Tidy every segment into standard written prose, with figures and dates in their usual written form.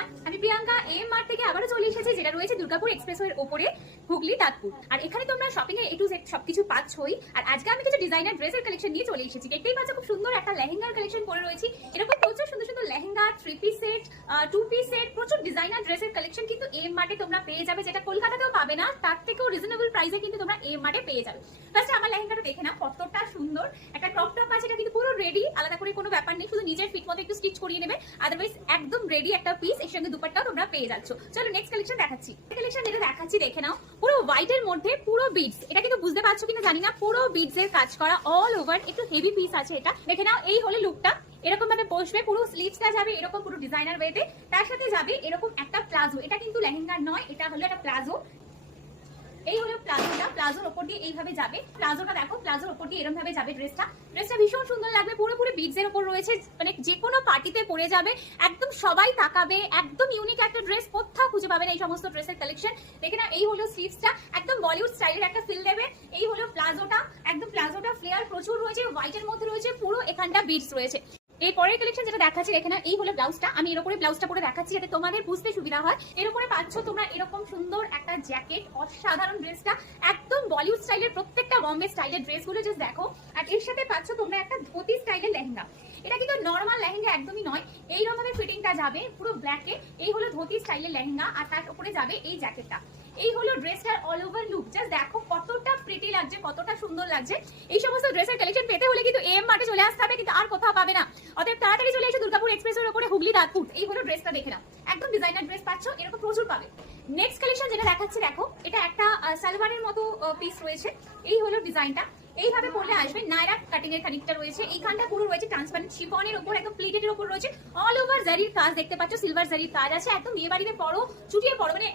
Everyone, আমি Priyanka M mart থেকে আবারো চলে এসেছি, যেটা রয়েছে দুর্গাপুর এক্সপ্রেসওয়ের উপরে, হুগলি তাজপুর। আর এখানে তোমরা শপিং এ টু জেড সবকিছু পাচ্ছই। আর আজকে আমি কিছু ডিজাইনার ড্রেসের কালেকশন নিয়ে চলে এসেছি। দেখতেই পাচ্ছ খুব সুন্দর একটা লেহেঙ্গার কালেকশন পরে রয়েছি। এরকম প্রচুর সুন্দর সুন্দর lehenga, 3 piece set, 2 piece set, প্রচুর ডিজাইনার ড্রেসের কালেকশন কিন্তু এম মার্টে তোমরা পেয়ে যাবে, যেটা কলকাতাতেও পাবে না। তার থেকেও রিজনেবল প্রাইসে কিন্তু তোমরা এম মার্টে পেয়ে যাবে। ফার্স্টে আমার লেহেঙ্গাটা দেখে নাও, কতটা সুন্দর একটা ক্রপ টপ আছে। এটা কিন্তু পুরো রেডি, আলাদা করে কোনো ব্যাপার নেই, শুধু নিজের ফিট মতো একটু স্টিচ করিয়ে নেবে। আদারওয়াইজ একদম রেডি একটা পিস, এর সঙ্গে দুপাট্টাও তোমরা পেয়ে যাচ্ছ। চলো নেক্সট কালেকশন দেখাচ্ছি। কালেকশন যেটা দেখাচ্ছি দেখে নাও, পুরো হোয়াইট এর মধ্যে পুরো বিডস। এটা কিন্তু বুঝতে পারছো কিনা জানি না, পুরো বিডস এর কাজ করা অল ওভার, একটু হেভি পিস আছে এটা। দেখে নাও, এই হলো লুকটা। এরকম ভাবে বসবে, পুরো স্লিভসটা যাবে এরকম পুরো ডিজাইনার ওয়েতে, তার সাথে যাবে এরকম একটা প্লাজো। এটা কিন্তু লেহেঙ্গা নয়, এটা হলো একটা প্লাজো। এই হলো প্লাজোটা, প্লাজোর উপর দিয়ে এইভাবে যাবে। প্লাজোটা দেখো, প্লাজোর উপর দিয়ে এরকম ভাবে যাবে ড্রেসটা। ড্রেসটা ভীষণ সুন্দর লাগবে, পুরোপুরি বিডস এর উপর রয়েছে, মানে যে কোনো পার্টিতে পরে যাবে, একদম সবাই তাকাবে। একদম ইউনিক একটা ড্রেস, কোথাও খুঁজে পাবে না এই সমস্ত ড্রেসের কালেকশন। দেখে না, এই হলো স্লিভসটা, একদম বলিউড স্টাইলের একটা ফিল দেবে। এই হলো প্লাজোটা, একদম প্লাজোটা ফ্লেয়ার প্রচুর রয়েছে, হোয়াইটের মধ্যে রয়েছে, পুরো এখানটা বিডস রয়েছে। এই পরের কালেকশন যেটা দেখাচ্ছি এখানে, এই হলো ব্লাউজটা। আমি এর উপরে ব্লাউজটা পরে দেখাচ্ছি যাতে তোমাদের বুঝতে সুবিধা হয়। এর উপরে পাচ্ছ তোমরা এরকম সুন্দর একটা জ্যাকেট, অসাধারণ ড্রেসটা, একদম বলিউড স্টাইলের, প্রত্যেকটা বম্বে স্টাইলের ড্রেসগুলো জাস্ট দেখো। আর এর সাথে পাচ্ছ তোমরা একটা ধুতি স্টাইলের লেহেঙ্গা। এটা কিন্তু নর্মাল লেহেঙ্গা একদমই নয়, এইরকম ভাবে ফিটিংটা যাবে পুরো ব্ল্যাকে। এই হলো ধুতি স্টাইলের লেহেঙ্গা, আর তার উপরে যাবে এই জ্যাকেটটা। এই হলো ড্রেসটার অল ওভার লুক, জাস্ট দেখো কতটা প্রিটি লাগছে, কতটা সুন্দর লাগছে। এই সমস্ত ড্রেসের কালেকশন পেতে হলে কিন্তু এম মার্টে চলে আসতে হবে, কিন্তু আর কোথাও পাবে না। অতএব তাড়াতাড়ি চলে এসে দুর্গাপুর এক্সপ্রেসের উপরে, হুগলি তাজপুর। এই হলো ড্রেসটা, দেখে নাও, একদম ডিজাইনার ড্রেস পাচ্ছ, এরকম প্রচুর পাবে। নেক্সট কালেকশন যেটা দেখাচ্ছি দেখো, এটা একটা সালোয়ারের মতো পিস রয়েছে। এই হলো ডিজাইনটা, এইভাবে পরলে আসবে। নায়রা কাটিং এর খানিকটা রয়েছে, এইখানটা পুরো রয়েছে ট্রান্সপারেন্ট শিফনের উপর, একদম প্লিটেড এর উপর রয়েছে অল ওভার জারির কাজ। দেখতে পাচ্ছ সিলভার জারির কাজ আছে, একদম বিয়ে বাড়িতে পরো, চুটিয়ে পরো, মানে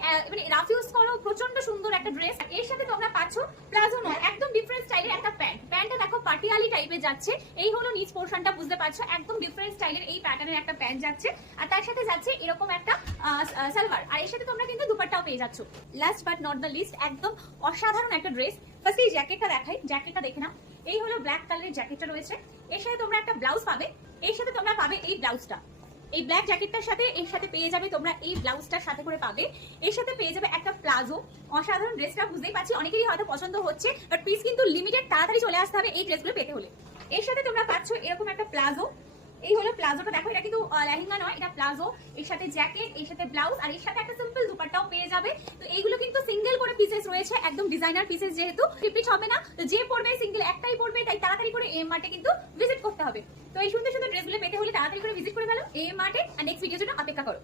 রাফ ইউজ করো, প্রচন্ড সুন্দর একটা ড্রেস। এর সাথে তোমরা পাচ্ছ প্লাজো নয়, একদম ডিফারেন্ট স্টাইলের একটা প্যান্ট। প্যান্টটা দেখো পাটিয়ালি টাইপের যাচ্ছে। এই হলো নিচ পোরশনটা, বুঝতে পারছো, একদম ডিফারেন্ট স্টাইলের এই প্যাটার্নের একটা প্যান্ট যাচ্ছে। আর তার সাথে যাচ্ছে এরকম একটা সালোয়ার, আর এর সাথে তোমরা কিন্তু দুপাট্টাও পেয়ে যাচ্ছ। Last but not the least, একদম অসাধারণ একটা ড্রেস। ফার্স্ট এই জ্যাকেটটা দেখাই, জ্যাকেটটা দেখে নাও। এই হলো ব্ল্যাক কালারের জ্যাকেটটা রয়েছে, এর সাথে তোমরা একটা ব্লাউজ পাবে। এর সাথে তোমরা পাবে এই ব্লাউজটা, এই ব্ল্যাক জ্যাকেটটার সাথে এর সাথে পেয়ে যাবে তোমরা এই ব্লাউজটার সাথে করে পাবে। এর সাথে পেয়ে যাবে একটা প্লাজো। অসাধারণ ড্রেসটা, বুঝতেই পারছি অনেকেরই হয়তো পছন্দ হচ্ছে, বাট পিস কিন্তু লিমিটেড, তাড়াতাড়ি চলে আসতে হবে এই ড্রেসগুলো পেতে হলে। এর সাথে তোমরা পাচ্ছ এরকম একটা প্লাজো। এই হলো প্লাজোটা, দেখো এটা কিন্তু লেহেঙ্গা নয়, এটা প্লাজো। এর সাথে জ্যাকেট, এর সাথে ব্লাউজ, আর এর সাথে একটা সিম্পল দুপাট্টাও পেয়ে যাবে। তো এইগুলো কিন্তু সিঙ্গেল করে পিসেস রয়েছে, একদম ডিজাইনার পিসেস, যেহেতু রিপিট হবে না, তো যে পড়বে সিঙ্গেল একটাই পড়বে, তাই তাড়াতাড়ি করে এম মার্টে কিন্তু ভিজিট করতে হবে। তো এই সুন্দর সুন্দর ড্রেসগুলো পেতে হলে তাড়াতাড়ি করে ভিজিট করে ফেলো এম মার্টে, আর নেক্সট ভিডিওর জন্য অপেক্ষা করো।